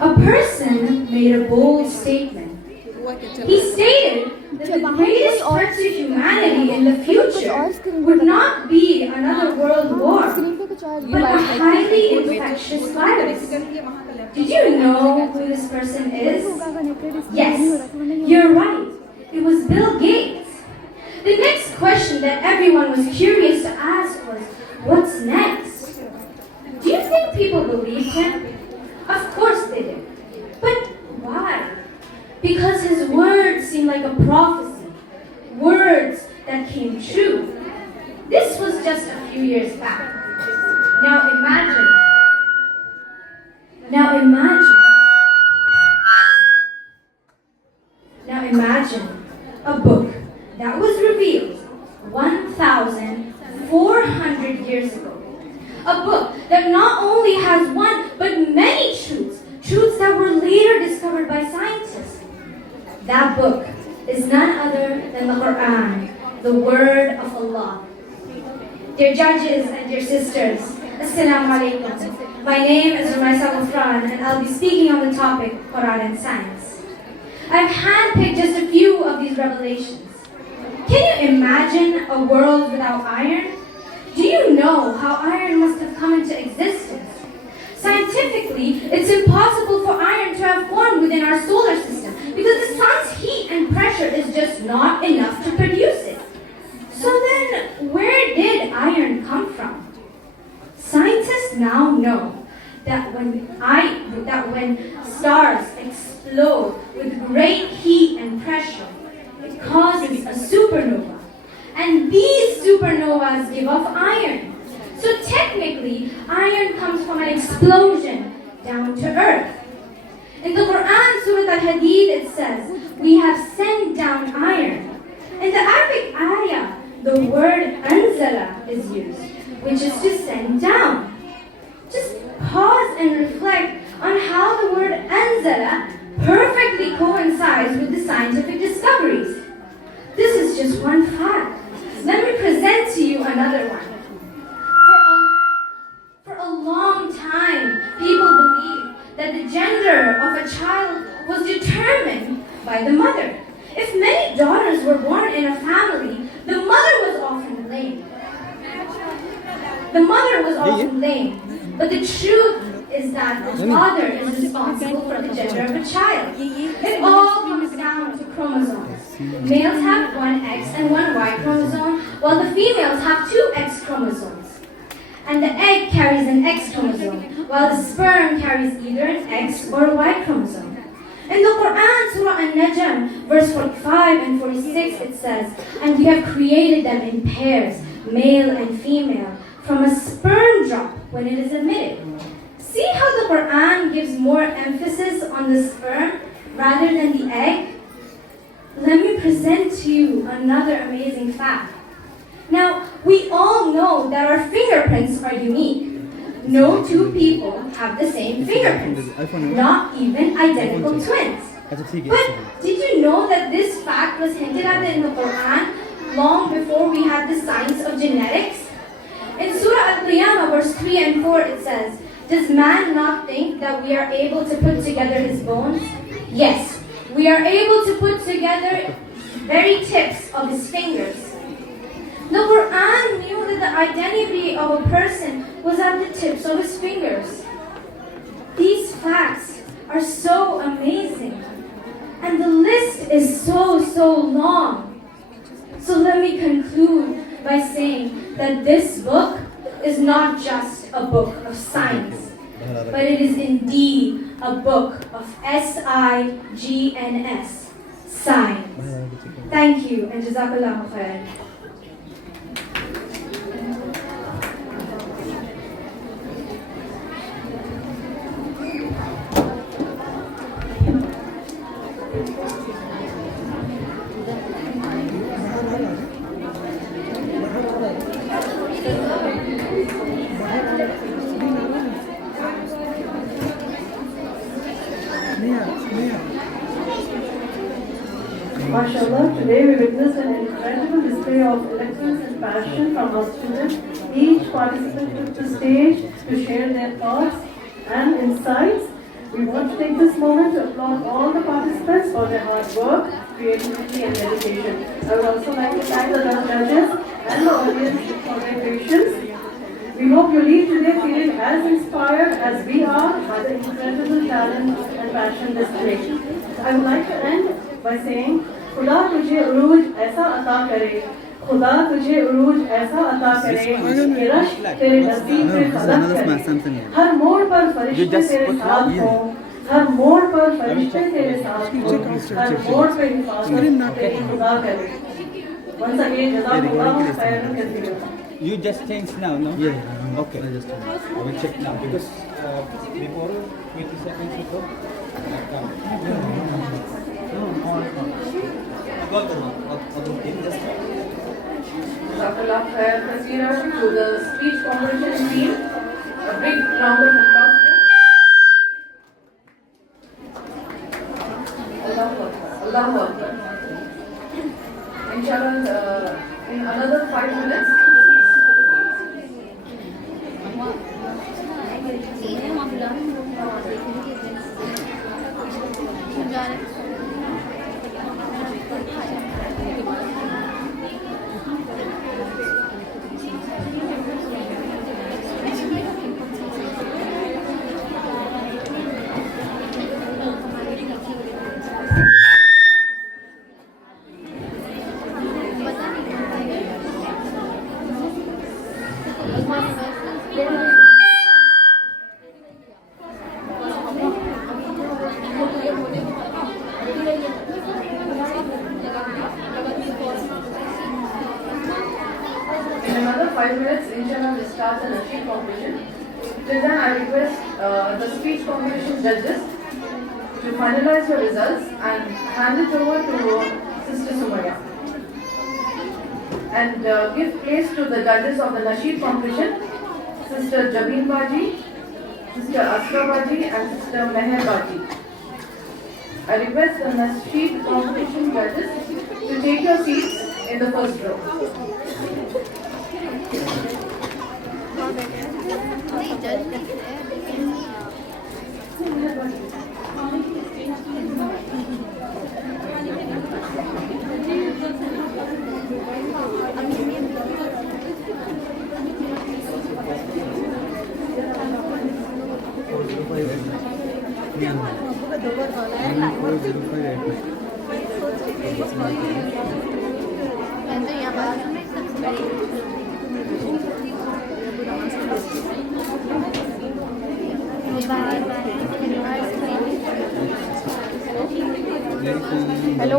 a person made a bold statement. He stated that the greatest threat to humanity in the future would not be another world war, but a highly infectious virus. Did you know who this person is? Yes, you're right. It was Bill Gates. The next question that everyone was curious to ask was, what's next? Do you think people believed him? Of course they did. But why? Because his words seemed like a prophecy, words that came true. This was just a few years back. Now imagine a book that was revealed 1,400 years ago. A book that not only has one, but many truths that were later discovered by scientists. That book is none other than the Quran, the word of Allah. Dear judges and dear sisters, Assalamu alaikum. My name is Rumaisa Gufran and I'll be speaking on the topic Quran and science. I've handpicked just a few of these revelations. Can you imagine a world without iron? Do you know how iron must have come into existence? Scientifically, it's impossible for iron to have formed within our solar system because the sun's heat and pressure is just not enough to produce it. So then, where did iron come from? Scientists now know that when stars explode with great heat and pressure, it causes a supernova. And these supernovas give off iron. So technically, iron comes from an explosion down to earth. In the Quran, Surah Al-Hadid, it says, we have sent down iron. In the Arabic ayah, the word anzala is used, which is to send down. Just pause and reflect on how the word anzala perfectly coincides with the scientific discoveries. This is just one fact. Let me present to you another one. For a long time, people believed that the gender of a child was determined by the mother. If many daughters were born in a family, the mother was often blamed. But the truth is that the father is responsible for the gender of a child. It all comes down to chromosomes. Males have one X and one Y chromosome, while the females have two X chromosomes. And the egg carries an X chromosome, while the sperm carries either an X or a Y chromosome. In the Quran, Surah An-Najm, verse 45 and 46, it says, and we have created them in pairs, male and female, from a sperm drop when it is emitted. See how the Quran gives more emphasis on the sperm rather than the egg? Let me present to you another amazing fact. Now, we all know that our fingerprints are unique. No two people have the same fingerprints, not even identical twins. But did you know that this fact was hinted at in the Quran long before we had the science of genetics? In Surah Al-Qiyamah, verse 3 and 4, it says, does man not think that we are able to put together his bones? Yes, we are able to put together very tips of his fingers. The Quran knew that the identity of a person was at the tips of his fingers. These facts are so amazing. And the list is so long. So let me conclude by saying that this book is not just a book of science, but it is indeed a book of S-I-G-N-S, science. Thank you, and Jazakallahu khair. MashaAllah, today we witnessed an incredible display of eloquence and passion from our students. Each participant took the stage to share their thoughts and insights. We want to take this moment to applaud all the participants for their hard work, creativity and dedication. I would also like to thank the judges and the audience for their patience. We hope you leave today feeling as inspired as we are by the incredible talent and passion displayed. I would like to end by saying, खुदा तुझे उरूज ऐसा अता करे, खुदा तुझे उरूज ऐसा अता करे, कि रश्क तेरे नसीब पे फलक करे, हर मोड़ पर फरिश्ते तेरे साथ हों, हर मोड़ पर फरिश्ते तेरे साथ हों, हर मोड़ पे हिफाजत तेरी खुदा करे. Once again, jazakumullah khairan kaseeran. You just changed now, no? Yeah. Okay. I just I will check now because before 20 seconds ago. Jazakallah khairan kaseeran to the speech competition team. A big round of applause. Allahu Akbar. Inshallah, in another 5 minutes. In another 5 minutes, inshallah, we'll start the Nasheed competition. Till then, I request the speech competition judges to finalize your results and hand it over to Sister Sumaya. And give place to the judges of the Nasheed competition, Sister Jabeen Baji, Sister Asra Baji and Sister Meher Baji. I request the Nasheed competition judges to take your seats in the first row. Hello.